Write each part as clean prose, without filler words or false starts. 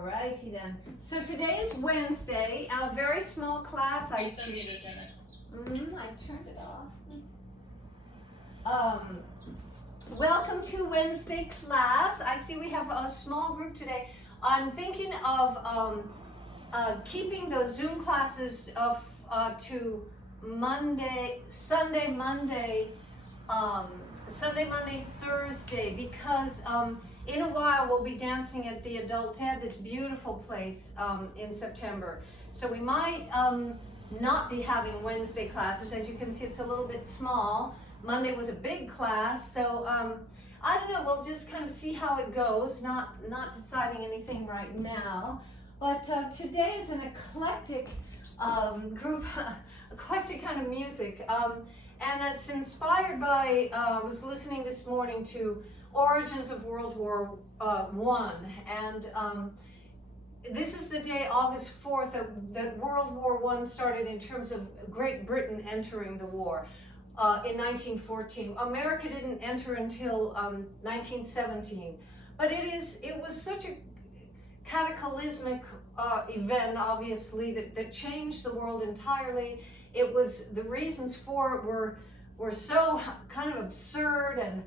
Alrighty then. So today is Wednesday, a very small class. I see. I turned it off. Welcome to Wednesday class. I see we have a small group today. I'm thinking of keeping those Zoom classes to Sunday, Monday, Thursday, because in a while we'll be dancing at the Adult Ed, this beautiful place in September. So we might not be having Wednesday classes. As you can see, it's a little bit small. Monday was a big class, so I don't know, we'll just kind of see how it goes, not deciding anything right now. But today is an eclectic group, eclectic kind of music, and it's inspired by, I was listening this morning to Origins of World War I, and this is the day, August 4th, that World War I started in terms of Great Britain entering the war in 1914. America didn't enter until 1917, but it was such a cataclysmic event, obviously, that changed the world entirely. It was, the reasons for it were so kind of absurd and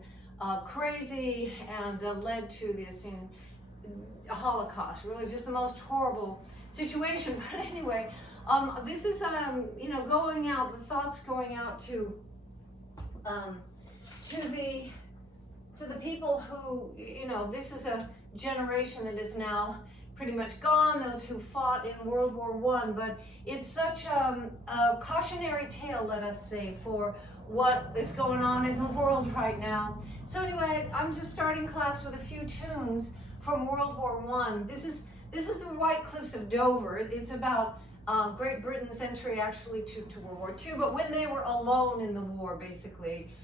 crazy, and led to this a Holocaust, really just the most horrible situation. But anyway, this is going out, the thoughts going out to the people who, this is a generation that is now pretty much gone, those who fought in World War I, but it's such a cautionary tale, let us say, for what is going on in the world right now. So anyway, I'm just starting class with a few tunes from World War I. This is the White Cliffs of Dover. It's about Great Britain's entry actually to World War II, but when they were alone in the war, basically,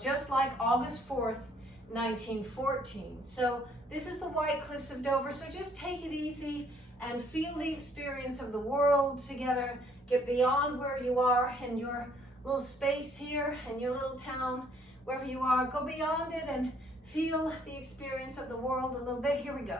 just like August 4th, 1914. So this is the White Cliffs of Dover, so just take it easy and feel the experience of the world together. Get beyond where you are in your little space here, in your little town, wherever you are. Go beyond it and feel the experience of the world a little bit. Here we go.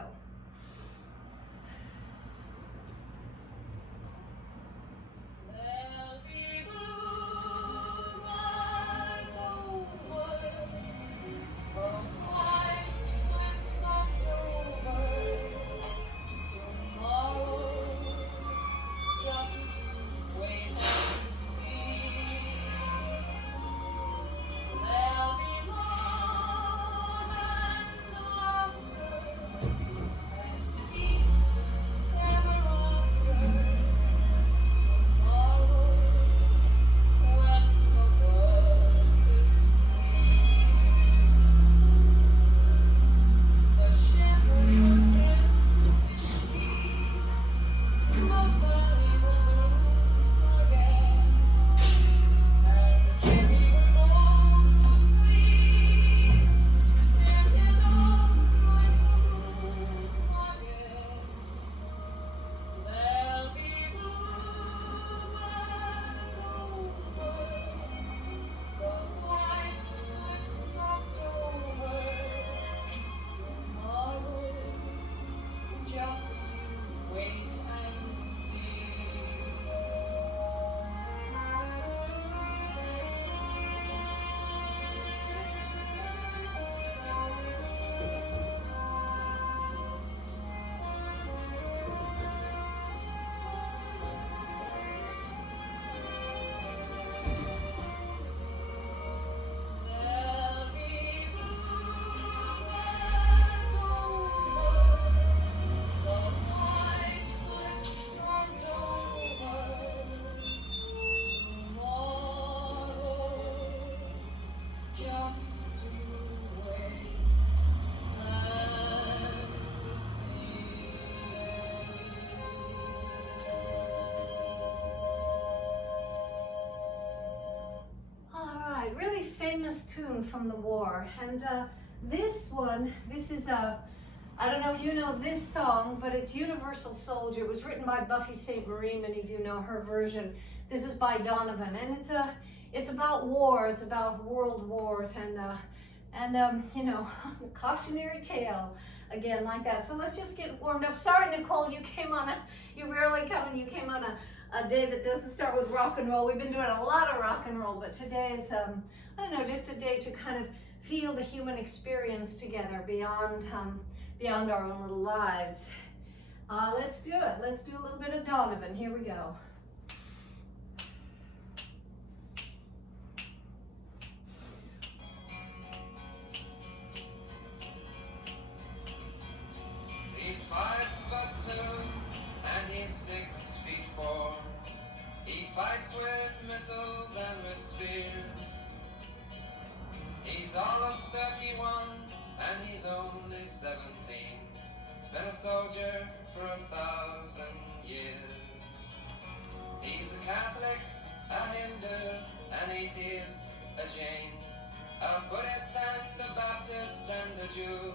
Famous tune from the war, and this is I don't know if you know this song, but it's Universal Soldier. It was written by Buffy Sainte-Marie. Many of you know her version. This is by Donovan, and it's about war. It's about world wars, and cautionary tale again like that. So let's just get warmed up. Sorry, Nicole, you rarely come and you came on a day that doesn't start with rock and roll. We've been doing a lot of rock and roll, but today is, I don't know, just a day to kind of feel the human experience together beyond our own little lives. Let's do it. Let's do a little bit of Donovan. Here we go. He's 5'2" and he's 6 feet 4. He fights with missiles and with spears. He's all of 31 and he's only 17. He's been a soldier for 1,000 years. He's a Catholic, a Hindu, an atheist, a Jain, a Buddhist and a Baptist and a Jew.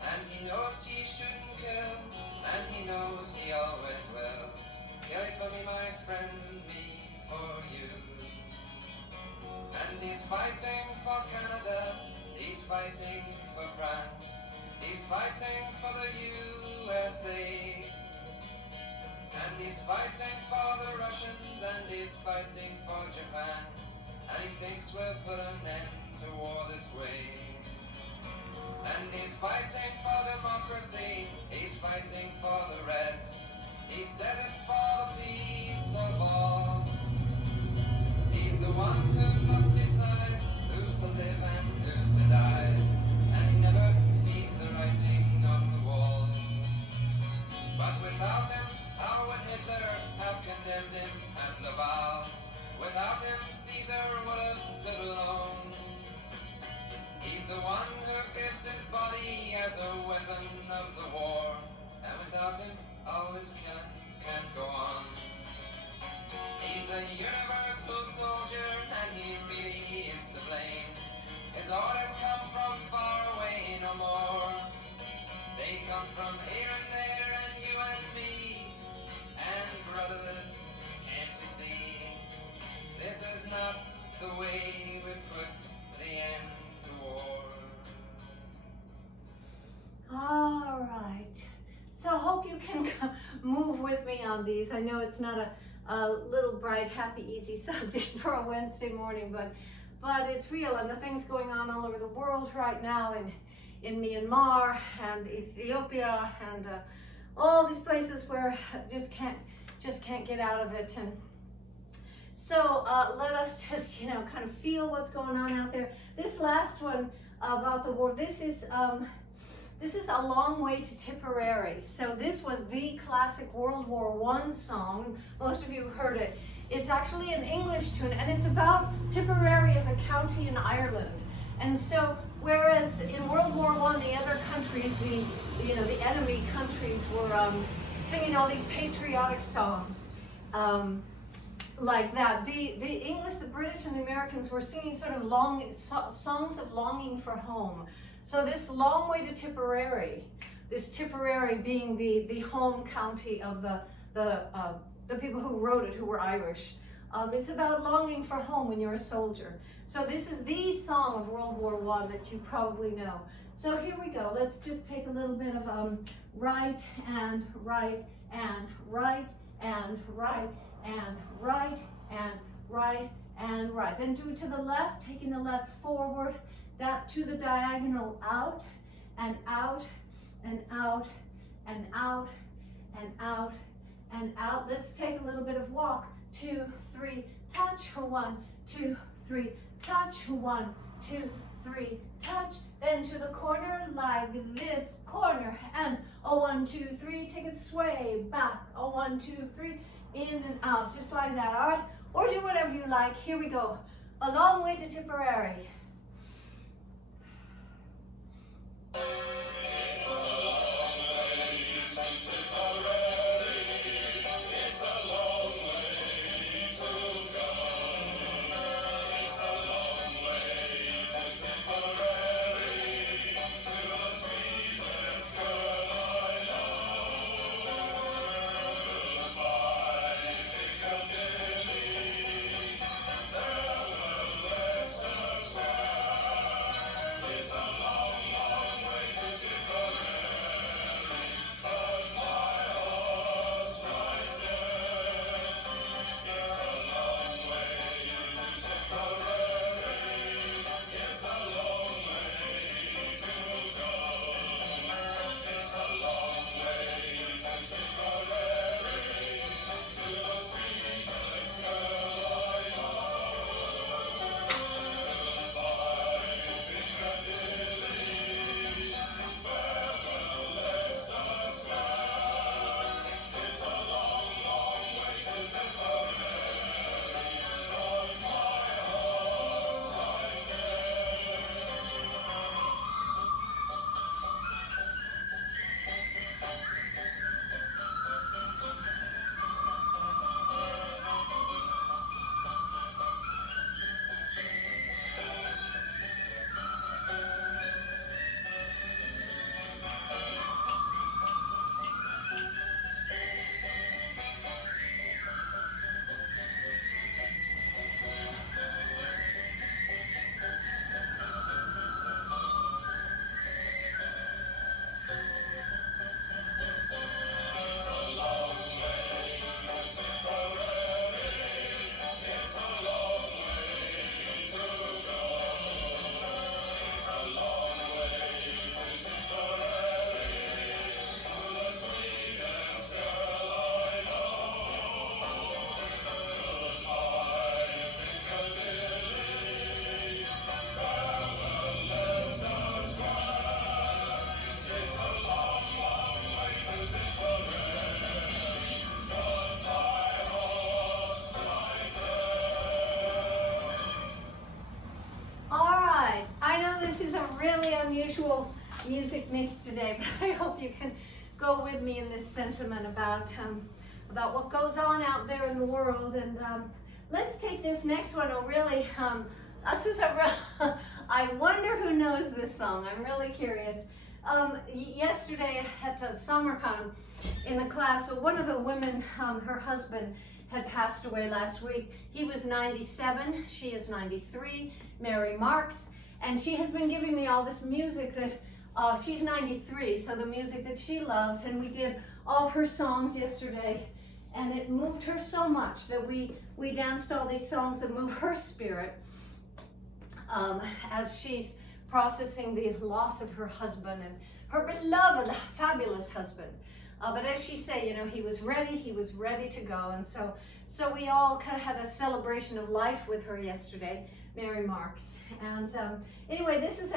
And he knows he shouldn't kill, and he knows he always will. Kill it for me, my friend, and me for you. And he's fighting for Canada, he's fighting for France, he's fighting for the USA. And he's fighting for the Russians, and he's fighting for Japan. And he thinks we'll put an end to war this way. And he's fighting for democracy, he's fighting for the Reds. He says it's for the peace of all. He's the one who must decide who's to live and who's to die. And he never sees the writing on the wall. But without him, how would Hitler have condemned him and Laval? Without him, Caesar would have stood alone. He's the one who gives his body as a weapon of the war. And without him, all his killing can't go on. He's a universal soldier, and he really is to blame. His orders come from far away no more. They come from here and there, and you and me. And brothers, can't you see? This is not the way we put the end to war. All right. So I hope you can move with me on these. I know it's not a little bright, happy, easy subject for a Wednesday morning, but it's real, and the things going on all over the world right now in Myanmar and Ethiopia and all these places where just can't get out of it. And so let us just kind of feel what's going on out there. This last one about the war, this is A Long Way to Tipperary. So this was the classic World War I song. Most of you have heard it. It's actually an English tune, and it's about Tipperary as a county in Ireland. And so, whereas in World War I, the other countries, the enemy countries were singing all these patriotic songs like that. The English, the British, and the Americans were singing sort of songs of longing for home. So this Long Way to Tipperary, this Tipperary being the home county of the people who wrote it, who were Irish. It's about longing for home when you're a soldier. So this is the song of World War I that you probably know. So here we go. Let's just take a little bit of right and right and right and right and right and right and right. Then do it to the left, taking the left forward, that to the diagonal, out and out and out and out and out and out. Let's take a little bit of walk. 2, 3, touch. 1, 2, 3, touch. 1, 2, 3, touch. Then to the corner like this, corner, and 1, 2, 3, take it sway back. 1, 2, 3, in and out, just like that. All right, or do whatever you like. Here we go. A Long Way to Tipperary. music mix today, but I hope you can go with me in this sentiment about what goes on out there in the world. And let's take this next one. This is I wonder who knows this song. I'm really curious. Yesterday at SummerCon in the class, so one of the women, her husband had passed away last week. He was 97, she is 93, Mary Marks, and she has been giving me all this music that, she's 93, so the music that she loves, and we did all of her songs yesterday, and it moved her so much that we danced all these songs that move her spirit as she's processing the loss of her husband and her beloved, fabulous husband. But as she said, you know, he was ready to go. And so we all kind of had a celebration of life with her yesterday, Mary Marks. And anyway, this is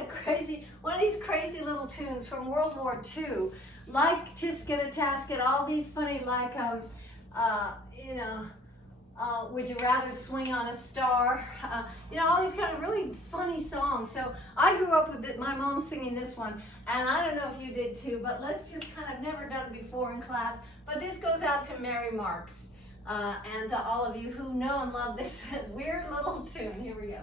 one of these crazy little tunes from World War II, like Tisket a Tasket, all these funny, like, Would You Rather Swing on a Star, all these kind of really funny songs. So I grew up with my mom singing this one, and I don't know if you did too, but let's just kind of never done it before in class. But this goes out to Mary Marks and to all of you who know and love this weird little tune. Here we go.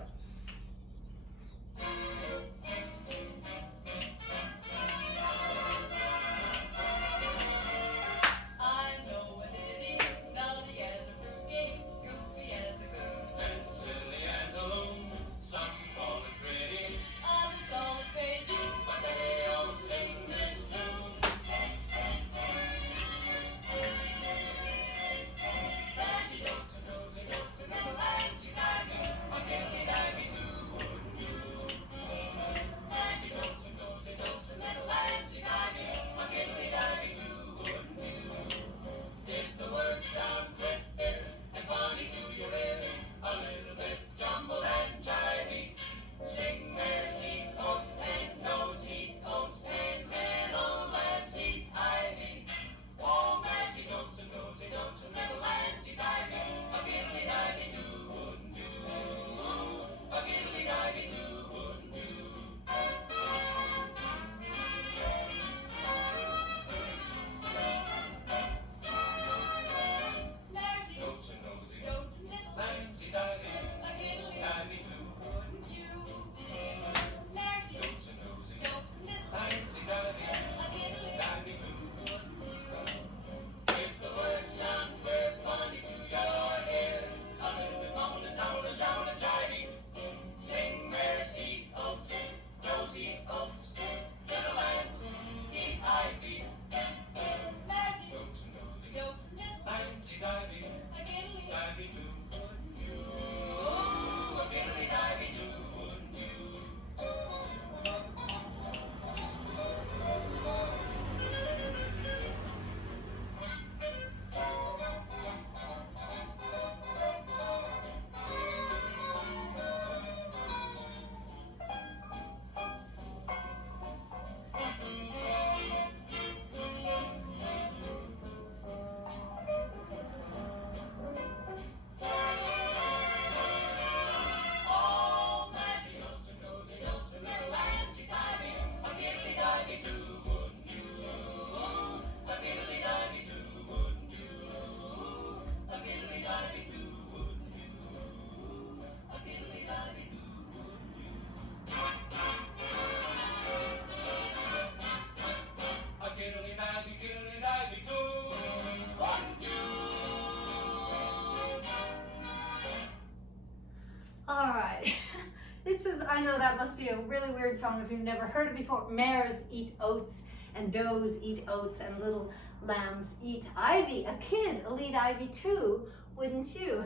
I know that must be a really weird song if you've never heard it before. Mares eat oats, and does eat oats, and little lambs eat ivy. A kid'll eat ivy too, wouldn't you?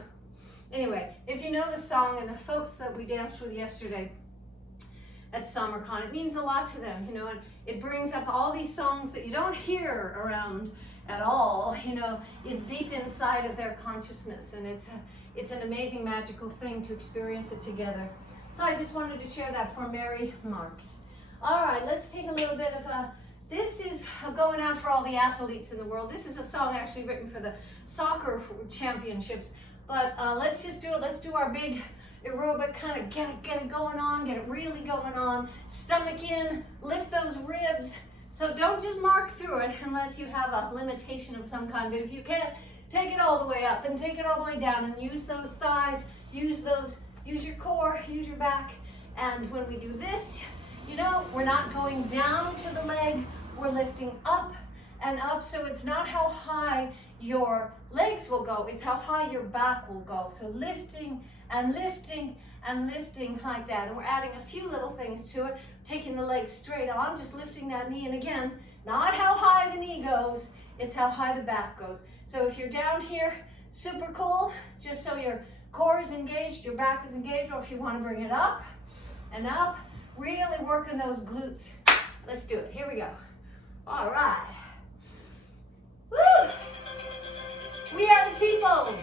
Anyway, if you know the song and the folks that we danced with yesterday at SummerCon, it means a lot to them, and it brings up all these songs that you don't hear around at all, it's deep inside of their consciousness, and it's an amazing, magical thing to experience it together. So I just wanted to share that for Mary Marks. All right, let's take a little bit of this is going out for all the athletes in the world. This is a song actually written for the soccer championships, but let's just do it. Let's do our big aerobic, kind of get it going on, get it really going on. Stomach in, lift those ribs. So don't just mark through it unless you have a limitation of some kind. But if you can't, take it all the way up and take it all the way down and use those thighs, use your core, use your back. And when we do this, you know, we're not going down to the leg, we're lifting up and up. So it's not how high your legs will go, it's how high your back will go. So lifting and lifting and lifting like that. And we're adding a few little things to it, taking the leg straight on, just lifting that knee. And again, not how high the knee goes, it's how high the back goes. So if you're down here, super cool, just so your core is engaged, your back is engaged, or if you want to bring it up and up, really working those glutes. Let's do it. Here we go. All right. Woo! We are the people.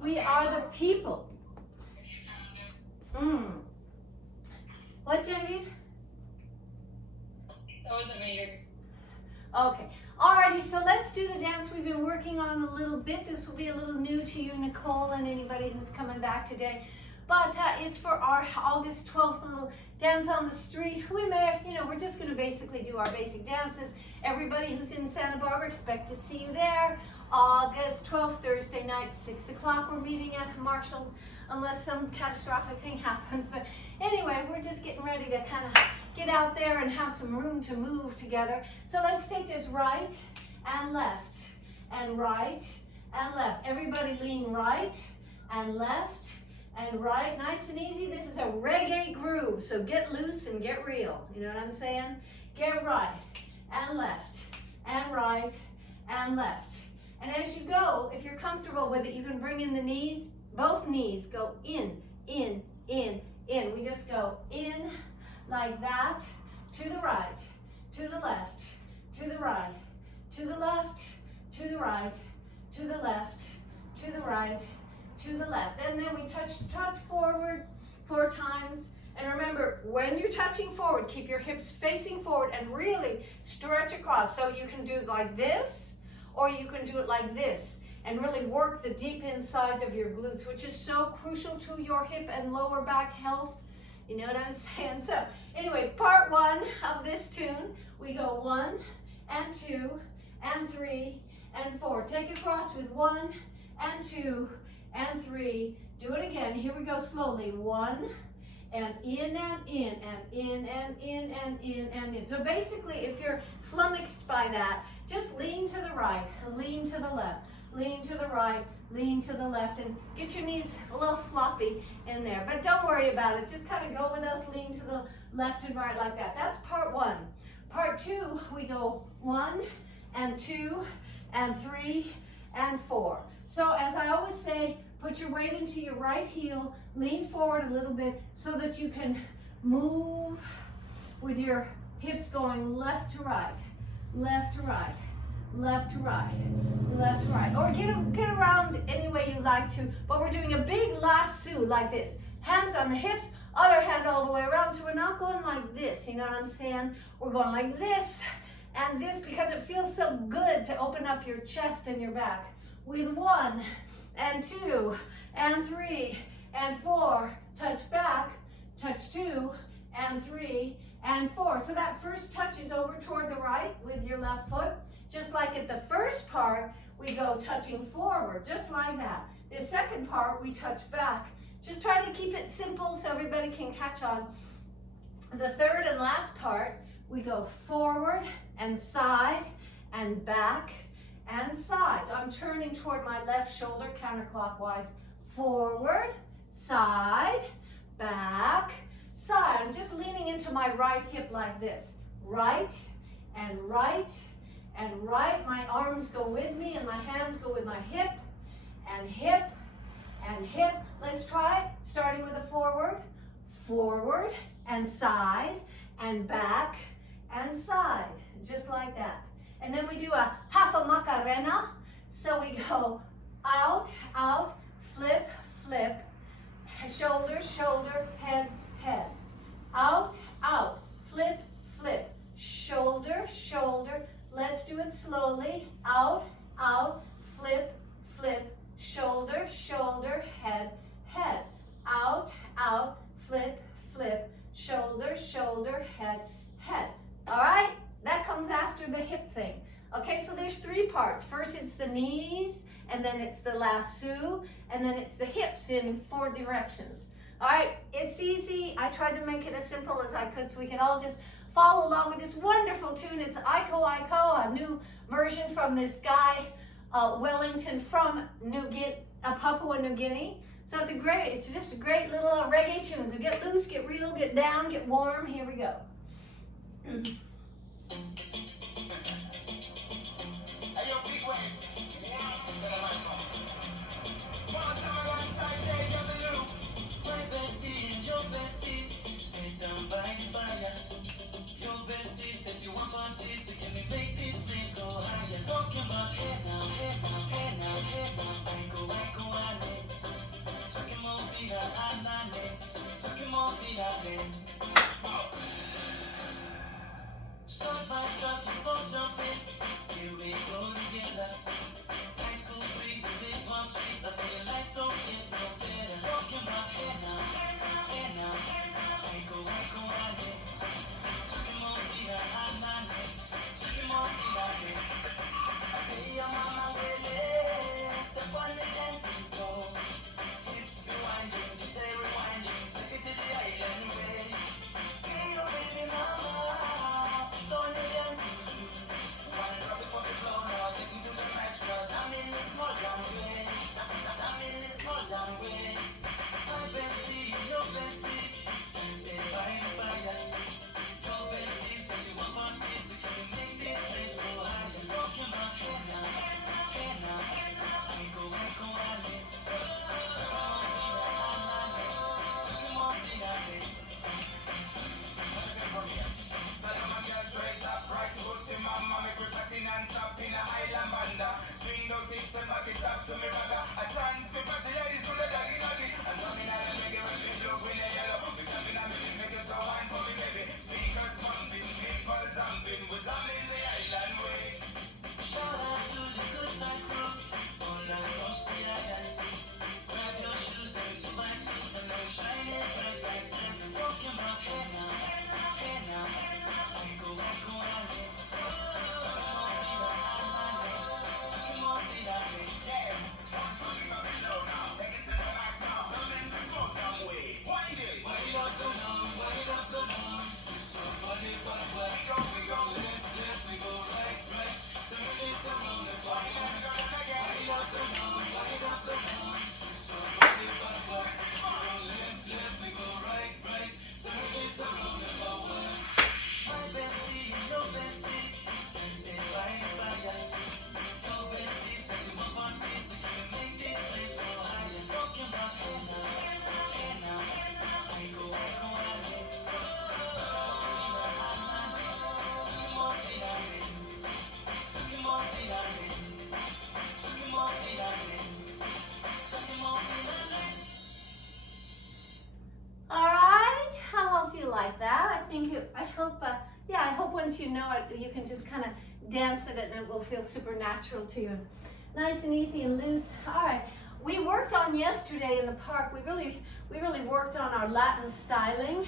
We are the people. What, Genevieve? That wasn't me. Okay. Alrighty, so let's do the dance we've been working on a little bit. This will be a little new to you, Nicole, and anybody who's coming back today. But it's for our August 12th little dance on the street. We're just going to basically do our basic dances. Everybody who's in Santa Barbara, expect to see you there. August 12th, Thursday night, 6 o'clock. We're meeting at Marshall's unless some catastrophic thing happens. But anyway, we're just getting ready to kind of get out there and have some room to move together. So let's take this right and left and right and left. Everybody lean right and left and right. Nice and easy. This is a reggae groove. So get loose and get real. You know what I'm saying? Get right and left and right and left. And as you go, if you're comfortable with it, you can bring in the knees both knees go in, in, in, in. We just go in like that, to the right, to the left, to the right, to the left, to the right, to the left, to the right, to the left. And then we touch forward 4 times. And remember, when you're touching forward, keep your hips facing forward and really stretch across. So you can do it like this, or you can do it like this, and really work the deep insides of your glutes, which is so crucial to your hip and lower back health. You know what I'm saying? So anyway, part 1 of this tune, we go 1 and 2 and 3 and 4. Take it across with 1 and 2 and 3. Do it again. Here we go slowly. 1 and in and in and in and in and in and in. So basically, if you're flummoxed by that, just lean to the right, lean to the left, lean to the right, lean to the left, and get your knees a little floppy in there. But don't worry about it. Just kind of go with us, lean to the left and right like that. That's part 1. Part 2, we go 1 and 2 and 3 and 4. So as I always say, put your weight into your right heel, lean forward a little bit so that you can move with your hips going left to right, left to right, left to right, left to right. Or get around any way you like to, but we're doing a big lasso like this. Hands on the hips, other hand all the way around. So we're not going like this, you know what I'm saying? We're going like this and this because it feels so good to open up your chest and your back. With 1 and 2 and 3 and 4, touch back, touch 2 and 3 and 4. So that first touch is over toward the right with your left foot. Just like at the first part, we go touching forward, just like that. The second part, we touch back. Just try to keep it simple so everybody can catch on. The third and last part, we go forward and side and back and side. So I'm turning toward my left shoulder counterclockwise. Forward, side, back, side. I'm just leaning into my right hip like this. Right and right and right. My arms go with me and my hands go with my hip and hip and hip. Let's try it, starting with a forward, forward and side and back and side, just like that. And then we do a half a Macarena. So we go out, out, flip, flip, shoulder, shoulder, head, head. Out, out, flip, flip, shoulder, shoulder. Let's do it slowly. Out, out, flip, flip, shoulder, shoulder, head, head. Out, out, flip, flip, shoulder, shoulder, head, head. All right? That comes after the hip thing. Okay, so there's 3 parts. First it's the knees, and then it's the lasso, and then it's the hips in 4 directions. All right, it's easy. I tried to make it as simple as I could so we can all just follow along with this wonderful tune. It's Aiko Aiko, a new version from this guy, Wellington from Papua New Guinea. So it's just a great little reggae tune. So get loose, get real, get down, get warm. Here we go. Start my truck before jumping. Here we go together. Nice cool breeze, big palm trees. I feel like don't get no better. Talking my head now, head now. Aiko, aiko, ane. Talking more vida, anane. Talking more vida, ane. Hey, your mama, really. Step on the dancing floor. Hips rewinding, stay rewinding. Take it to the island way. Hey, your baby mama. Hey, non-stop in a island banda. Swing those hips and back it up to me brother. A chance for party ladies to the doggy doggy. And something like a reggae when we blue, green and yellow. We jumping and we make it so wine for me baby. Speakers pumping, people jumping. We're jumping the island way. Shout out to the good time crew. All across the island seas. Grab your shoes, there's a white shoes and they're shining bright like this. Talking about hey now, hey now. I go, I go. I hope once you know it, you can just kind of dance it and it will feel super natural to you. Nice and easy and loose. All right, we worked on yesterday in the park, we really worked on our Latin styling,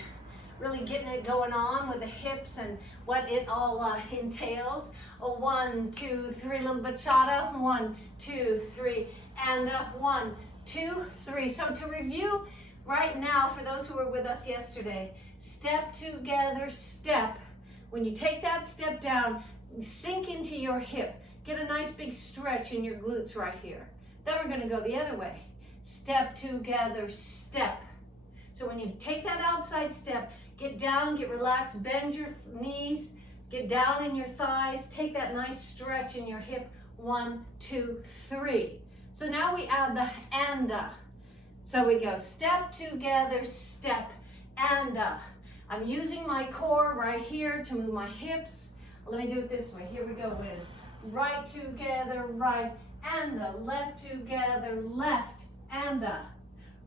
really getting it going on with the hips and what it all entails. A 1, 2, 3, little bachata, 1, 2, 3, and 1, 2, 3. So to review right now, for those who were with us yesterday, step together, step. When you take that step down, sink into your hip. Get a nice big stretch in your glutes right here. Then we're going to go the other way. Step together, step. So when you take that outside step, get down, get relaxed, bend your knees, get down in your thighs, take that nice stretch in your hip. 1, 2, 3. So now we add the anda. So we go step together, step, anda. I'm using my core right here to move my hips. Let me do it this way. Here we go with right together, right, anda. Left together, left, anda.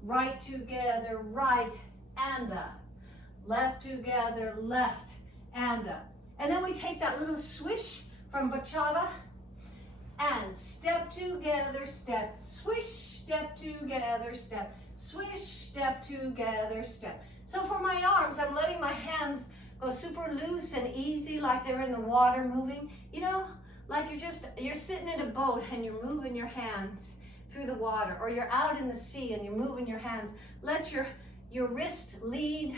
Right together, right, anda. Left together, left, anda. And then we take that little swish from bachata and step together, step, swish, step together, step, swish, step together, step. So for my arms, I'm letting my hands go super loose and easy, like they're in the water moving. You know, like you're sitting in a boat and you're moving your hands through the water, or you're out in the sea and you're moving your hands. Let your wrist lead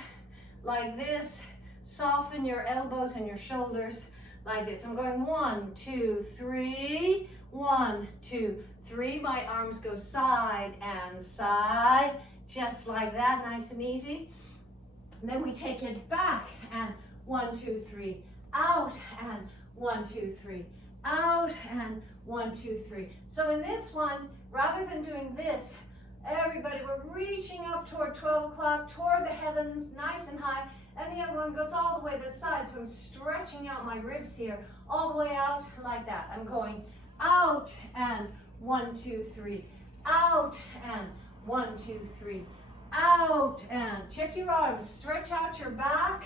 like this. Soften your elbows and your shoulders like this. I'm going 1, 2, 3, 1, 2, 3. My arms go side and side, just like that, nice and easy. And then we take it back and 1, 2, 3, out and 1, 2, 3, out and 1, 2, 3. So in this one, rather than doing this, everybody, we're reaching up toward 12 o'clock, toward the heavens, nice and high, and the other one goes all the way to the side. So I'm stretching out my ribs here, all the way out like that. I'm going out and 1, 2, 3, out and 1, 2, 3, out, and check your arms, stretch out your back,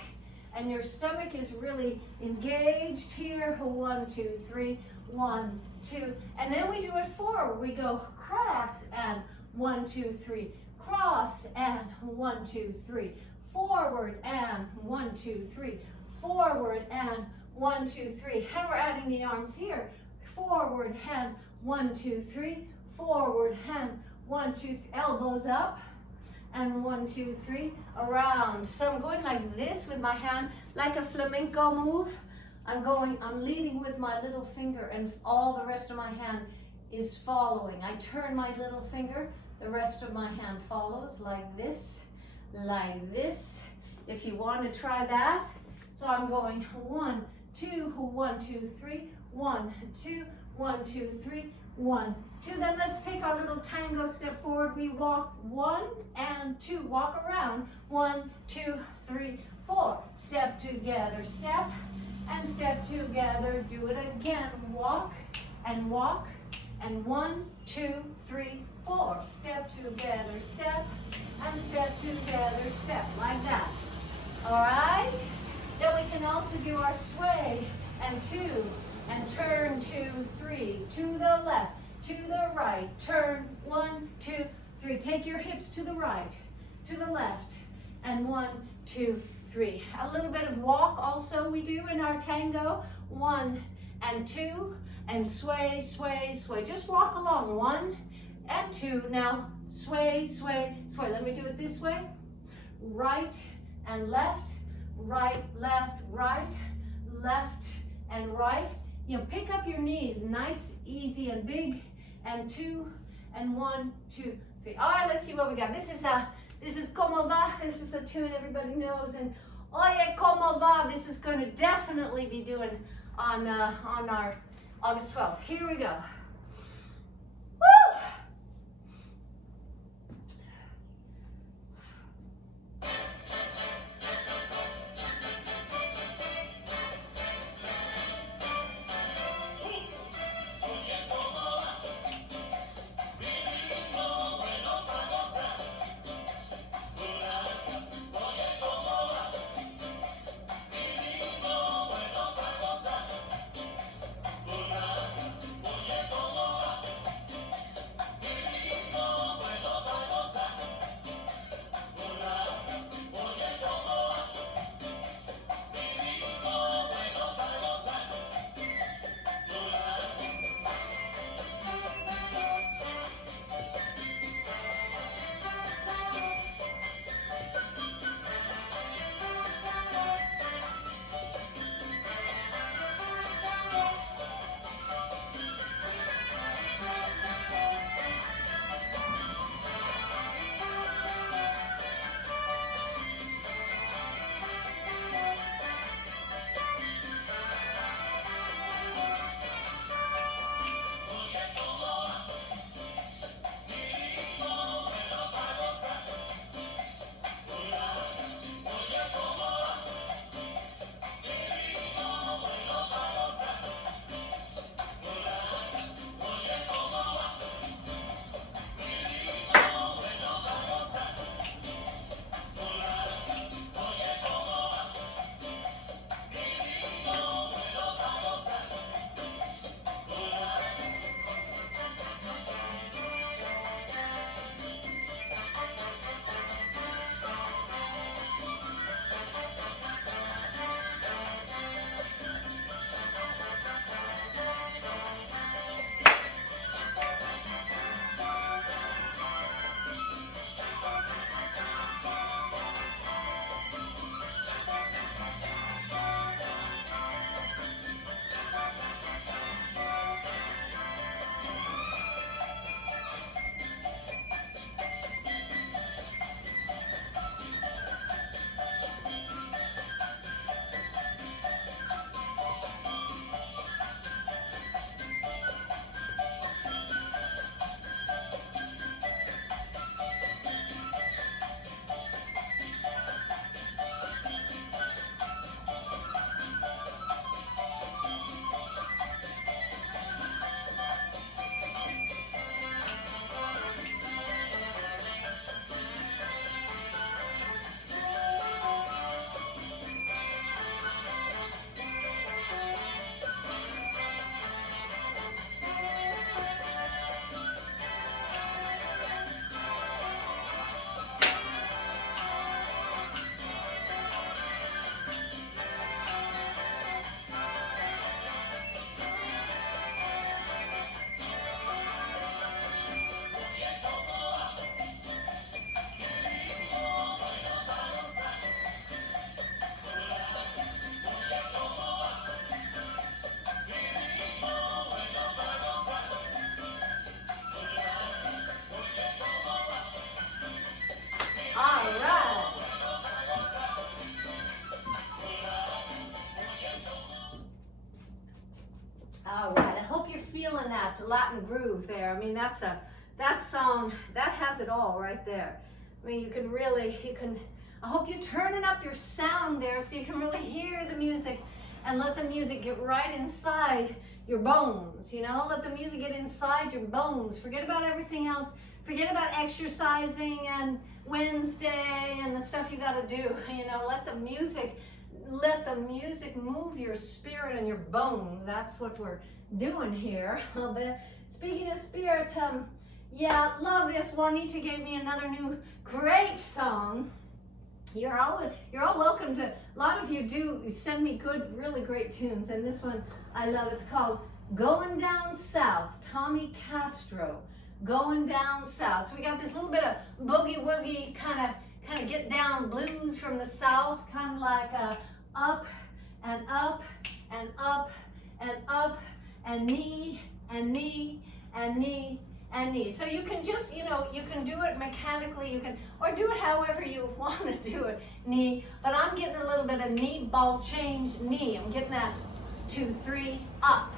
and your stomach is really engaged here. 1, 2, 3, 1, 2, and then we do it forward. We go cross and 1, 2, 3, cross and 1, 2, 3, forward and 1, 2, 3, forward and 1, 2, 3. And we're adding the arms here. Forward and 1, 2, 3, forward and 1, 2, elbows up. And 1, 2, 3, around. So I'm going like this with my hand, like a flamenco move. I'm leading with my little finger, and all the rest of my hand is following. I turn my little finger, the rest of my hand follows like this, like this. If you want to try that. So I'm going 1, 2, 1, 2, 3, 1, 2, 1, 2, 3, 1, 2. Then let's take our little tango step forward. We walk 1 and 2. Walk around. 1, 2, 3, 4. Step together. Step and step together. Do it again. Walk and walk. And 1, 2, 3, 4. Step together, step, and step together, step, like that. All right? Then we can also do our sway, and 2, and turn, 2, 3, to the left, to the right, turn, 1, 2, 3. Take your hips to the right, to the left, and 1, 2, 3. A little bit of walk also we do in our tango. 1 and 2, and sway, sway, sway. Just walk along. 1 and 2. Now sway, sway, sway. Let me do it this way. Right and left, right, left, and right. You know, pick up your knees, nice, easy, and big. And 2 and 1, 2, 3. All right, let's see what we got. This is Como Va. This is a tune everybody knows. And Oye Como Va. This is going to definitely be doing on our August 12th. Here we go. Woo! Latin groove there. I mean, that song, that has it all right there. I mean, I hope you're turning up your sound there so you can really hear the music and let the music get right inside your bones, you know? Let the music get inside your bones. Forget about everything else. Forget about exercising and Wednesday and the stuff you got to do, you know? Let the music move your spirit and your bones. That's what we're doing here a little bit. Speaking of spirit, yeah, love this. Juanita gave me another new great song. You're all welcome to. A lot of you do send me good, really great tunes, and this one I love. It's called "Going Down South." Tommy Castro, "Going Down South." So we got this little bit of boogie woogie kind of get down blues from the South, kind of like up and up and up and up and knee and knee and knee and knee. So you can just, you know, you can do it mechanically, you can, or do it however you want to do it, knee. But I'm getting a little bit of knee ball change, knee. I'm getting that 2, 3, up,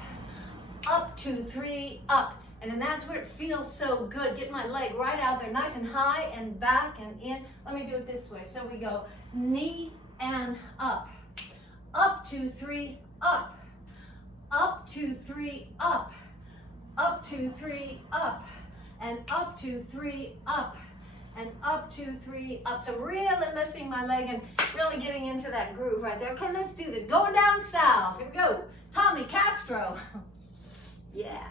2, 3, up. And then that's where it feels so good. Get my leg right out there, nice and high and back and in. Let me do it this way. So we go knee and up, 2, 3, up, 2, 3, up, 2, 3, up, and 2, 3, up, and 2, 3, up. So really lifting my leg and really getting into that groove right there. Okay, let's do this. Going down south. Here we go. Tommy Castro. Yeah.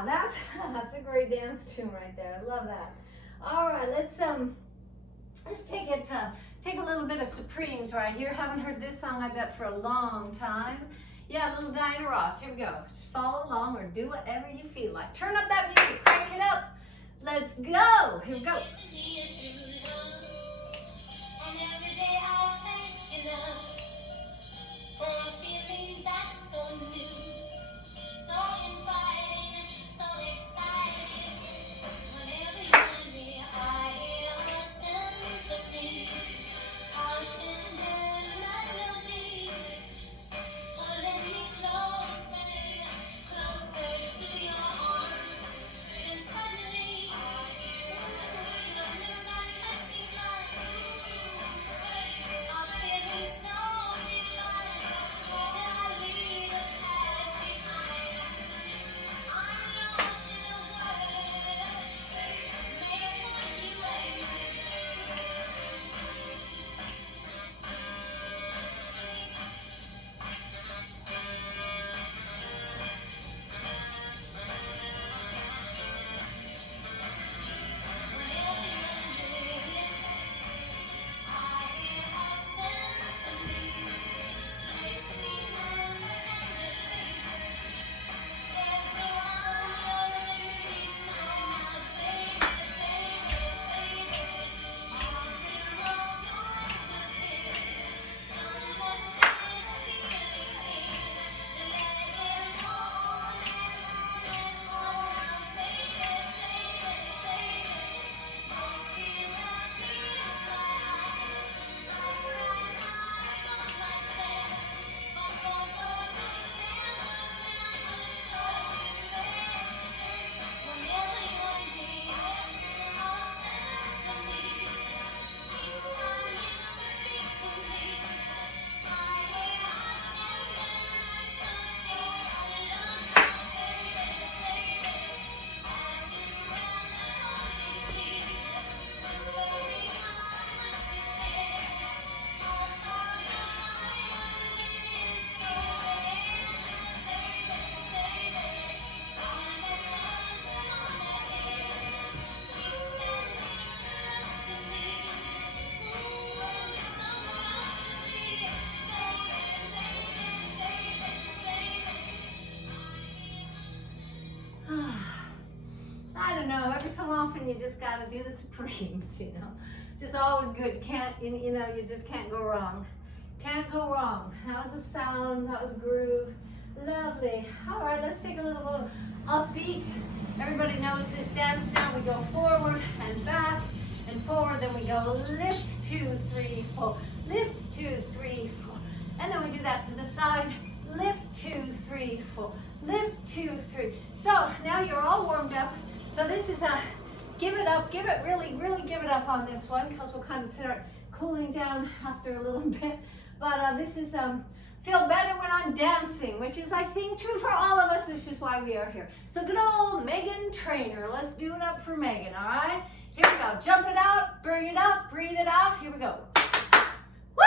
Yeah, that's that's a great dance tune right there. I love that. All right, let's take a little bit of Supremes right here. Haven't heard this song I bet for a long time. Yeah, a little Diana Ross. Here we go. Just follow along or do whatever you feel like. Turn up that music, crank it up. Let's go. Here we go. I don't know, every so often you just gotta do the Supremes, you know. Just always good. You can't, you know, you just can't go wrong. Can't go wrong. That was a sound, that was a groove. Lovely. All right, let's take a little upbeat. Everybody knows this dance now. We go forward and back and forward. Then we go lift, 2, 3, 4. Lift, 2, 3, 4. And then we do that to the side. Lift, 2, 3, 4. Lift, 2, 3. So now you're all warmed up. So this is a give it up. Give it really give it up on this one, because we'll kind of start cooling down after a little bit. But this is feel better when I'm dancing, which is, I think, true for all of us, which is why we are here. So good old Meghan Trainor. Let's do it up for Megan, all right? Here we go. Jump it out, bring it up, breathe it out. Here we go. Woo!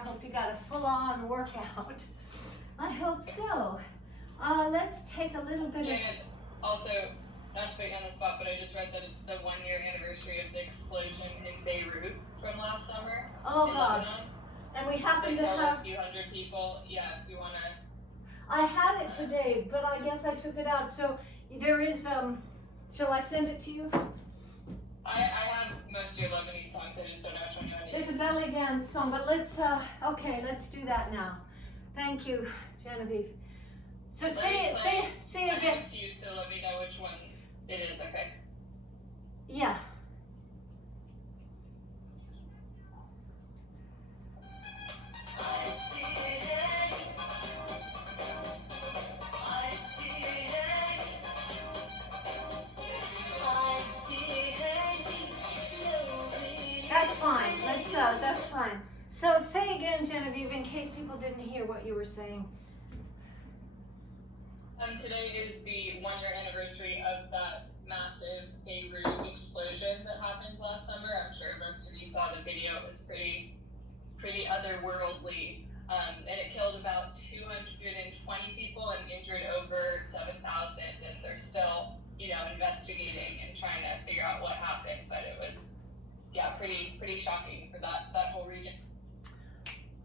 I hope you got a full-on workout. I hope so. Let's take a little bit of... Janet, also, not to put you on the spot, but I just read that it's the 1-year anniversary of the explosion in Beirut from last summer. Oh, in God. Lebanon. And we happen They to killed have... a few hundred people. Yeah, if you want to. I had it today, but I guess I took it out. So there is, shall I send it to you? I have most of your Lebanese songs, I just don't know which one you want to use. There's a belly dance song, but let's, okay, let's do that now. Thank you, Genevieve. So say it again. Next to you, so let me know which one it is, okay? Yeah. That's fine. That's fine. So say again, Genevieve, in case people didn't hear what you were saying. Today is the 1-year anniversary of that massive Beirut explosion that happened last summer. I'm sure most of you saw the video. It was pretty otherworldly. And it killed about 220 people and injured over 7,000. And they're still, investigating and trying to figure out what happened. But it was, pretty shocking for that whole region.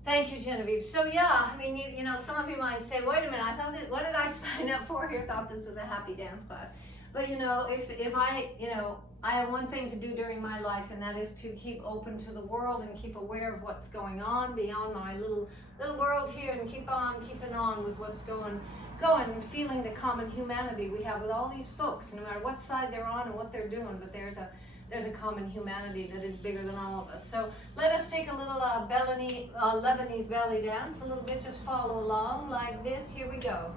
Thank you, Genevieve. So yeah, I mean, some of you might say, wait a minute, I thought what did I sign up for here? Thought this was a happy dance class. But if I have one thing to do during my life, and that is to keep open to the world and keep aware of what's going on beyond my little world here, and keeping on with what's going, and feeling the common humanity we have with all these folks, no matter what side they're on and what they're doing, but there's a common humanity that is bigger than all of us. So let us take a little Lebanese belly dance, a little bit, just follow along like this. Here we go.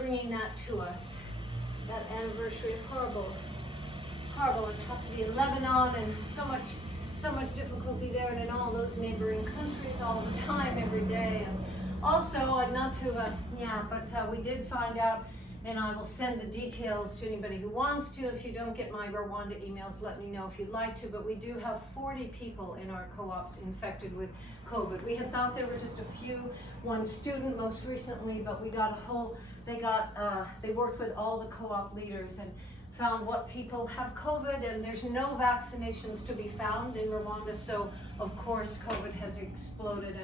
bringing that to us. That anniversary of horrible atrocity in Lebanon, and so much difficulty there and in all those neighboring countries all the time, every day. And also, we did find out, and I will send the details to anybody who wants to. If you don't get my Rwanda emails, let me know if you'd like to, but we do have 40 people in our co-ops infected with COVID. We had thought there were just a few, one student most recently, but we got they worked with all the co-op leaders and found what people have COVID, and there's no vaccinations to be found in Rwanda, so of course COVID has exploded,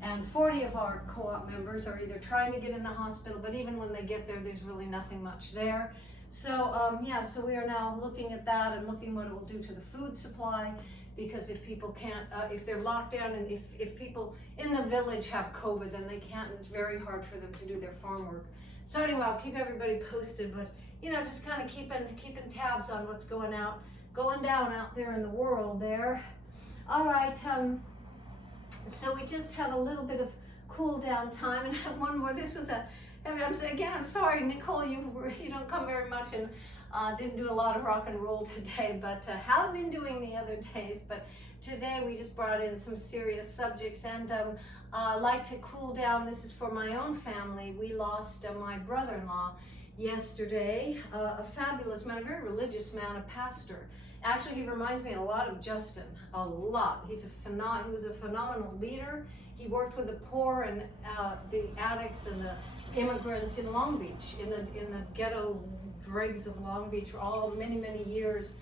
and 40 of our co-op members are either trying to get in the hospital, but even when they get there, there's really nothing much there. So so we are now looking at that and looking what it will do to the food supply, because if people can't, if they're locked down, and if people in the village have COVID, then they can't, and it's very hard for them to do their farm work. So anyway, I'll keep everybody posted, but just kind of keeping tabs on what's going down out there in the world there. All right, so we just had a little bit of cool down time, and one more. This was I'm sorry, Nicole, you don't come very much, and didn't do a lot of rock and roll today, but have been doing the other days. But today we just brought in some serious subjects, and like to cool down. This is for my own family. We lost my brother-in-law yesterday, a fabulous man, a very religious man, a pastor. Actually, he reminds me a lot of Justin, a lot. He was a phenomenal leader. He worked with the poor and the addicts and the immigrants in Long Beach, in the ghetto dregs of Long Beach for many years,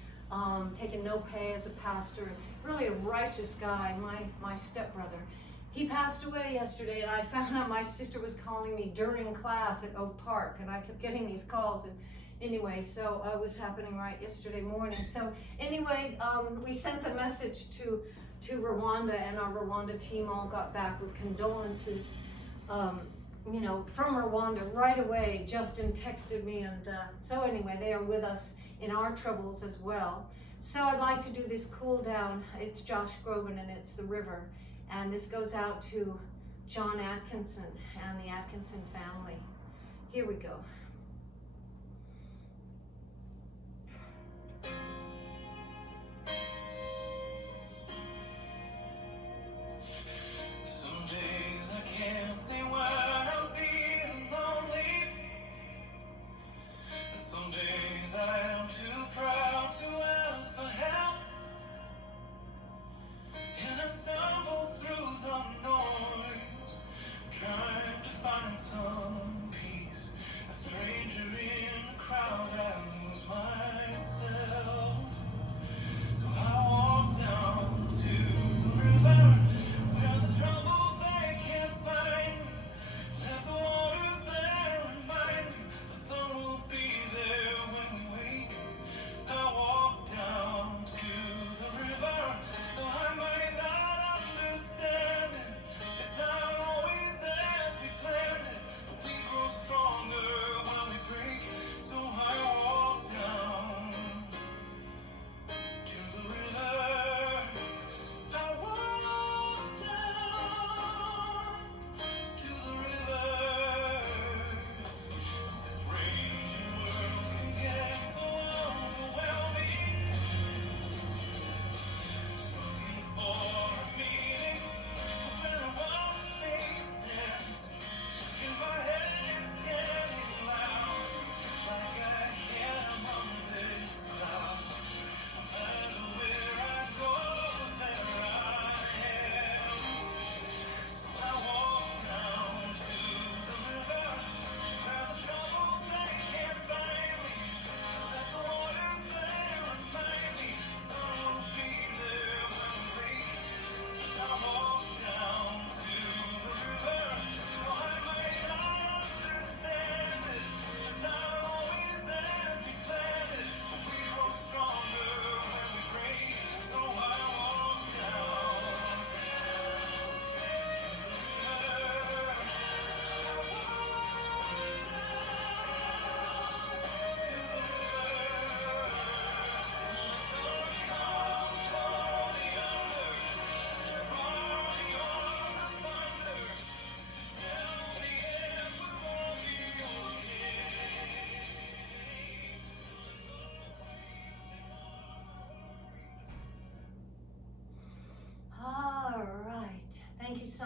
taking no pay as a pastor. Really a righteous guy, my stepbrother. He passed away yesterday, and I found out my sister was calling me during class at Oak Park, and I kept getting these calls. And anyway, so it was happening right yesterday morning. So anyway, we sent the message to Rwanda, and our Rwanda team all got back with condolences, from Rwanda right away. Justin texted me, and so anyway, they are with us in our troubles as well. So I'd like to do this cool down. It's Josh Groban, and it's The River. And this goes out to John Atkinson and the Atkinson family. Here we go. Some days I can't see why I'm feeling lonely, and some days I am too proud to ask for help. And I stumble through the noise, trying to find some peace. I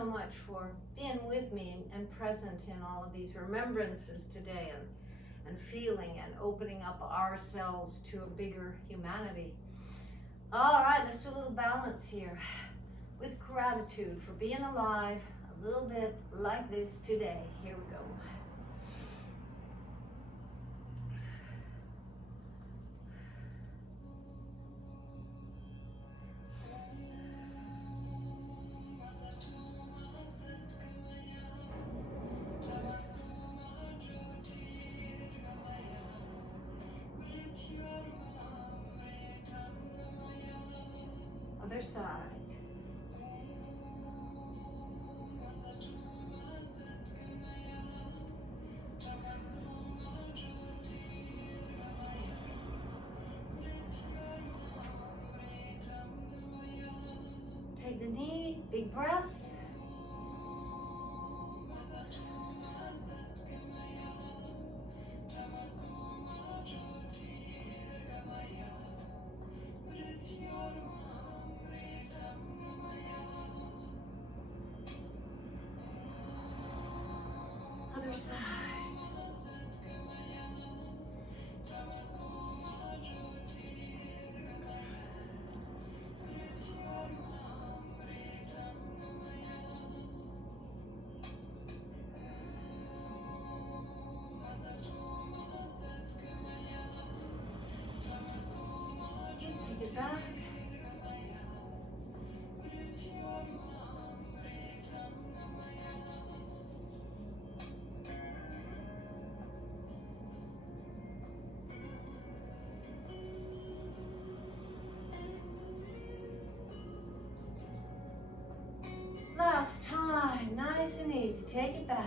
much for being with me and present in all of these remembrances today, and feeling and opening up ourselves to a bigger humanity. All right, let's do a little balance here with gratitude for being alive a little bit like this today. Here we go. Other side. Take the knee, big breath. Other side. Take it back. Last time, nice and easy. Take it back.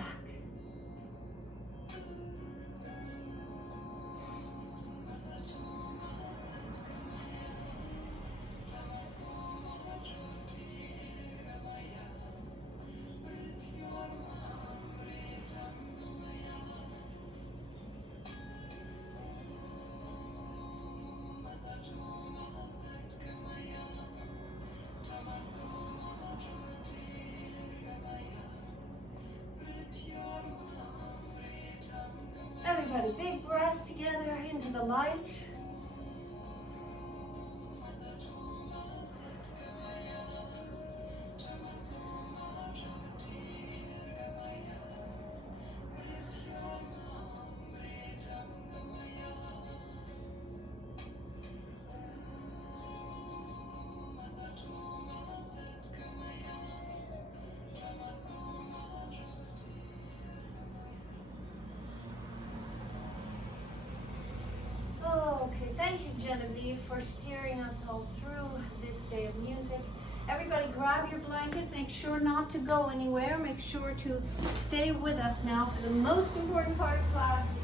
Everybody, big breath together into the light. Okay, thank you, Genevieve, for steering us all through this day of music. Everybody grab your blanket, make sure not to go anywhere, make sure to stay with us now for the most important part of class,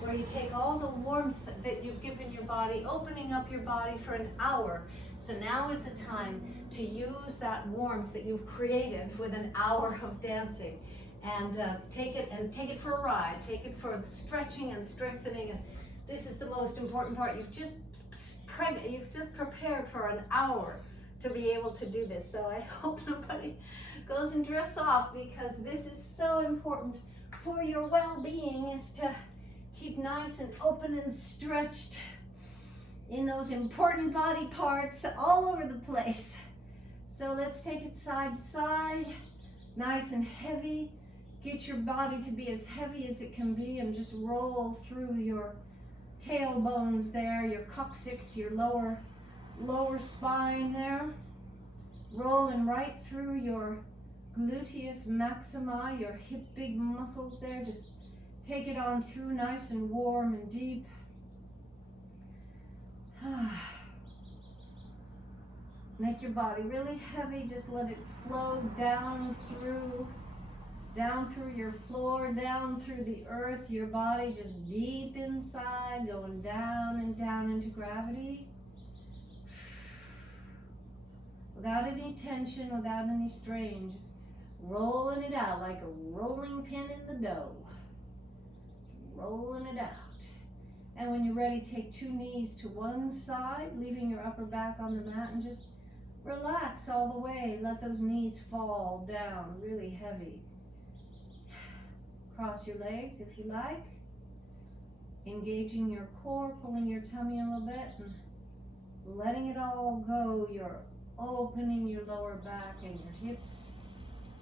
where you take all the warmth that you've given your body, opening up your body for an hour. So now is the time to use that warmth that you've created with an hour of dancing, and take it for a ride, take it for stretching and strengthening. This is the most important part. You've just prepared for an hour to be able to do this. So I hope nobody goes and drifts off, because this is so important for your well-being, is to keep nice and open and stretched in those important body parts all over the place. So let's take it side to side, nice and heavy. Get your body to be as heavy as it can be, and just roll through your tailbones there, your coccyx, your lower spine there, rolling right through your gluteus maxima, your hip big muscles there. Just take it on through nice and warm and deep. Make your body really heavy. Just let it flow down through your floor, down through the earth, your body just deep inside, going down and down into gravity. Without any tension, without any strain, just rolling it out like a rolling pin in the dough. Rolling it out. And when you're ready, take 2 knees to one side, leaving your upper back on the mat, and just Relax all the way. Let those knees fall down really heavy. Cross your legs if you like. Engaging your core, pulling your tummy a little bit and letting it all go. You're opening your lower back and your hips.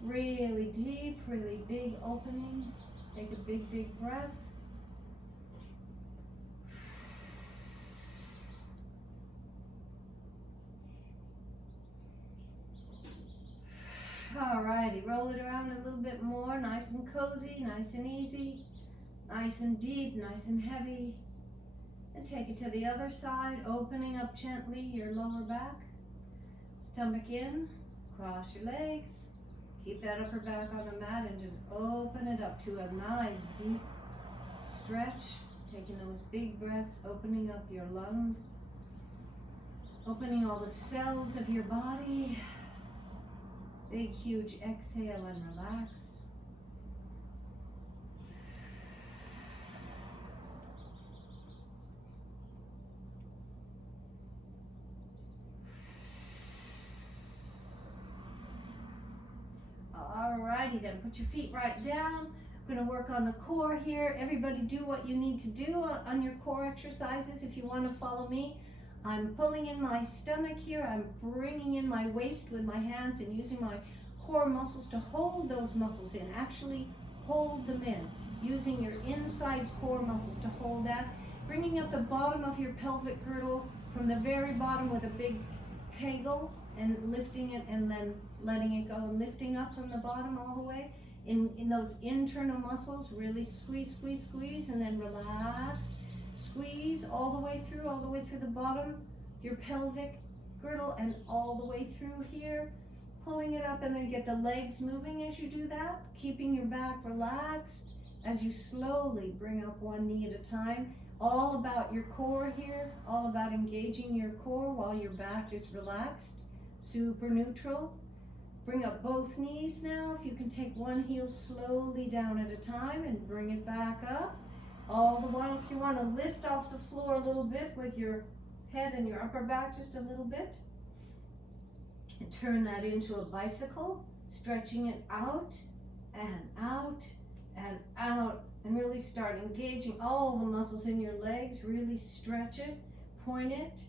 Really deep, really big opening. Take a big, big breath. Alrighty, roll it around a little bit more, nice and cozy, nice and easy, nice and deep, nice and heavy. And take it to the other side, opening up gently your lower back. Stomach in, cross your legs. Keep that upper back on the mat and just open it up to a nice deep stretch. Taking those big breaths, opening up your lungs, opening all the cells of your body. Big, huge exhale and relax. Alrighty then, put your feet right down. We're going to work on the core here. Everybody do what you need to do on your core exercises if you want to follow me. I'm pulling in my stomach here. I'm bringing in my waist with my hands and using my core muscles to hold those muscles in. Actually hold them in. Using your inside core muscles to hold that. Bringing up the bottom of your pelvic girdle from the very bottom with a big kegel and lifting it and then letting it go. Lifting up from the bottom all the way. In those internal muscles, really squeeze, squeeze, squeeze, and then relax. Squeeze all the way through the bottom, your pelvic girdle, and all the way through here. Pulling it up and then get the legs moving as you do that. Keeping your back relaxed as you slowly bring up one knee at a time. All about your core here, all about engaging your core while your back is relaxed. Super neutral. Bring up both knees now. If you can take one heel slowly down at a time and bring it back up. All the while, if you want to lift off the floor a little bit with your head and your upper back just a little bit. And turn that into a bicycle, stretching it out and out and out. And really start engaging all the muscles in your legs. Really stretch it, point it,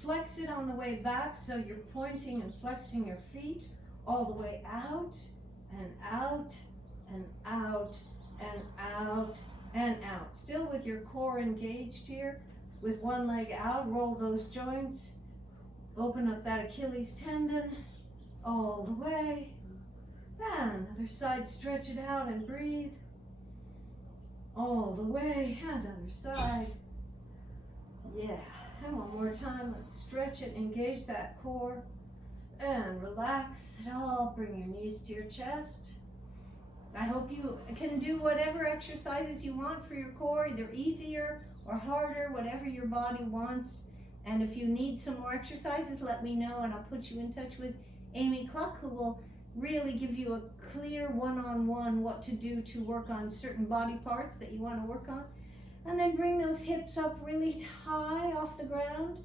flex it on the way back so you're pointing and flexing your feet all the way out and out and out and out and out. Still with your core engaged here, with one leg out, roll those joints, open up that Achilles tendon all the way, and other side, stretch it out and breathe, all the way, and other side, yeah, and one more time, let's stretch it, engage that core, and relax it all, bring your knees to your chest. I hope you can do whatever exercises you want for your core, either easier or harder, whatever your body wants. And if you need some more exercises, let me know and I'll put you in touch with Amy Cluck, who will really give you a clear one-on-one what to do to work on certain body parts that you want to work on. And then bring those hips up really high off the ground.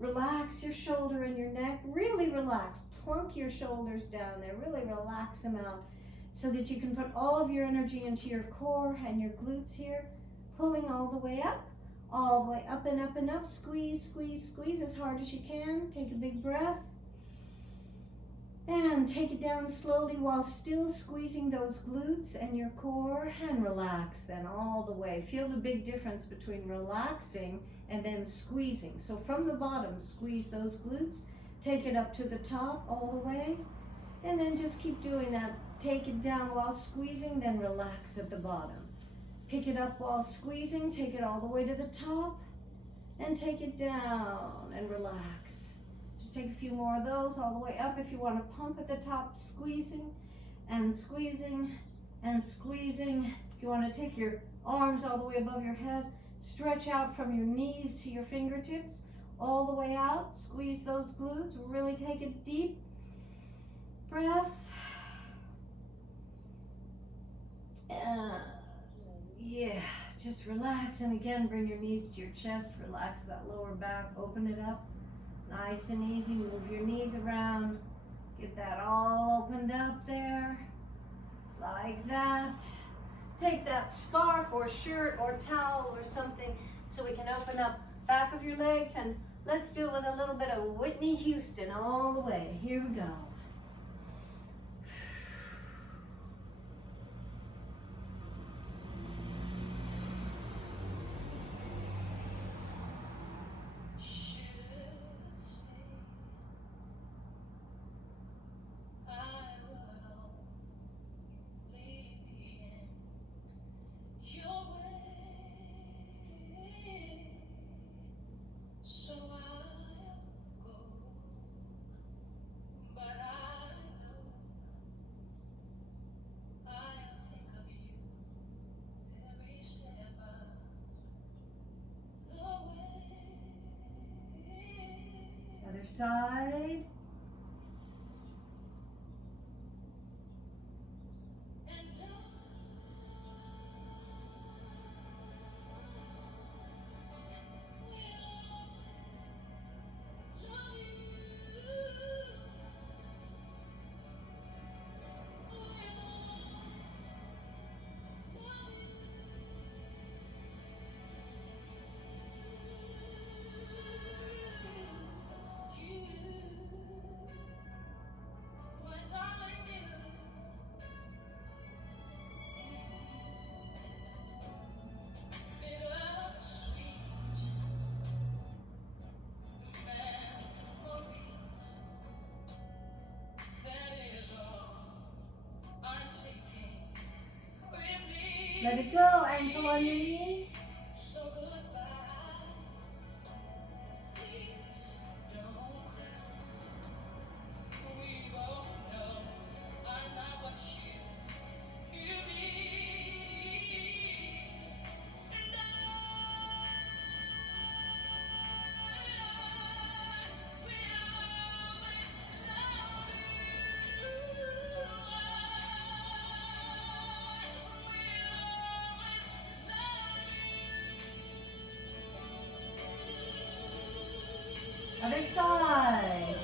Relax your shoulder and your neck, really relax. Plunk your shoulders down there, really relax them out, so that you can put all of your energy into your core and your glutes here, pulling all the way up and up and up. Squeeze, squeeze, squeeze as hard as you can. Take a big breath. And take it down slowly while still squeezing those glutes and your core, and relax then all the way. Feel the big difference between relaxing and then squeezing. So from the bottom, squeeze those glutes. Take it up to the top all the way. And then just keep doing that. Take it down while squeezing, then relax at the bottom. Pick it up while squeezing, take it all the way to the top, and take it down and relax. Just take a few more of those all the way up. If you want to pump at the top, squeezing and squeezing and squeezing. If you want to take your arms all the way above your head, stretch out from your knees to your fingertips, all the way out. Squeeze those glutes, really take a deep breath. Yeah, just relax, and again bring your knees to your chest, relax that lower back, open it up, Nice and easy. Move your knees around. Get that all opened up there. Like that. Take that scarf or shirt or towel or something so we can open up back of your legs, and let's do it with a little bit of Whitney Houston all the way. Here we go. Other side. Let it go, ankle on your knee. Other side.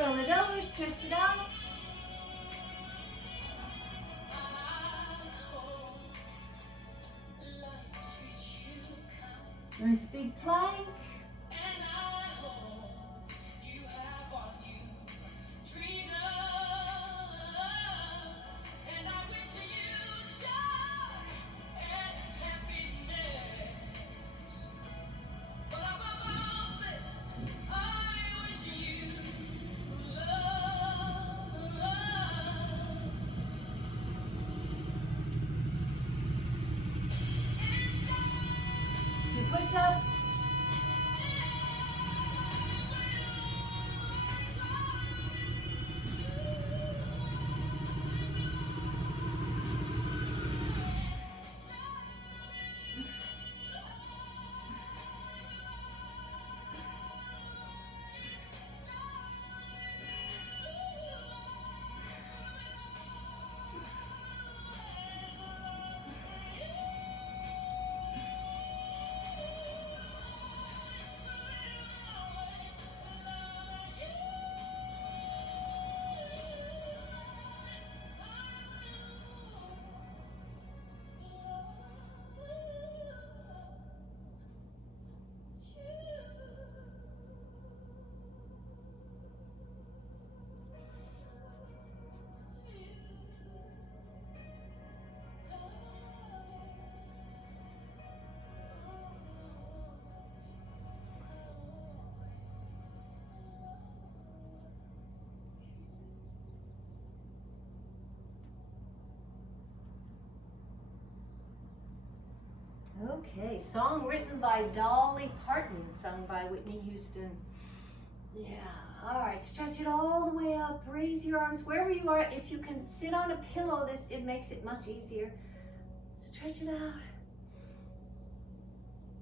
Roll it over, stretch it out. Nice big plank. Push-ups. Okay, song written by Dolly Parton, sung by Whitney Houston. Yeah. All right, stretch it all the way up. Raise your arms wherever you are. If you can sit on a pillow, it makes it much easier. Stretch it out.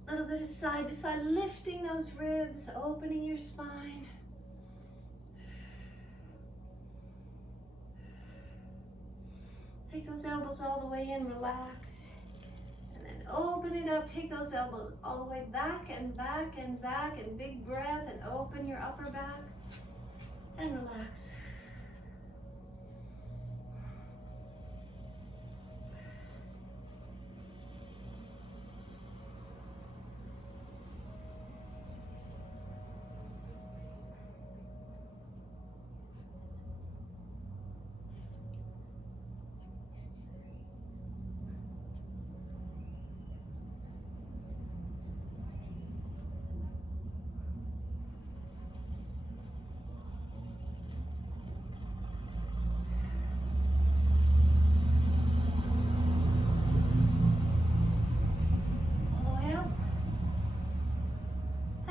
A little bit of side to side, lifting those ribs, opening your spine. Take those elbows all the way in, relax. And then open it up, take those elbows all the way back and back and back, and big breath, and open your upper back and relax.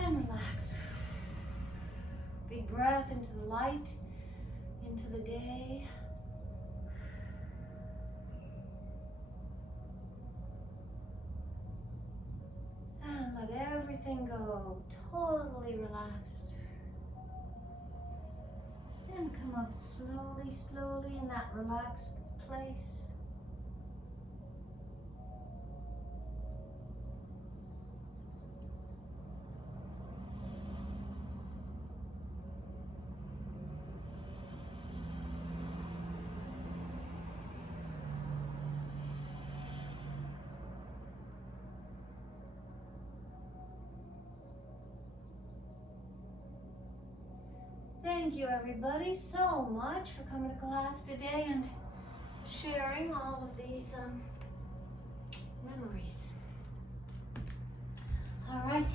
Relax. Big breath into the light, into the day. And let everything go, totally relaxed. And come up slowly, slowly in that relaxed place. Thank you everybody so much for coming to class today and sharing all of these memories. All righty.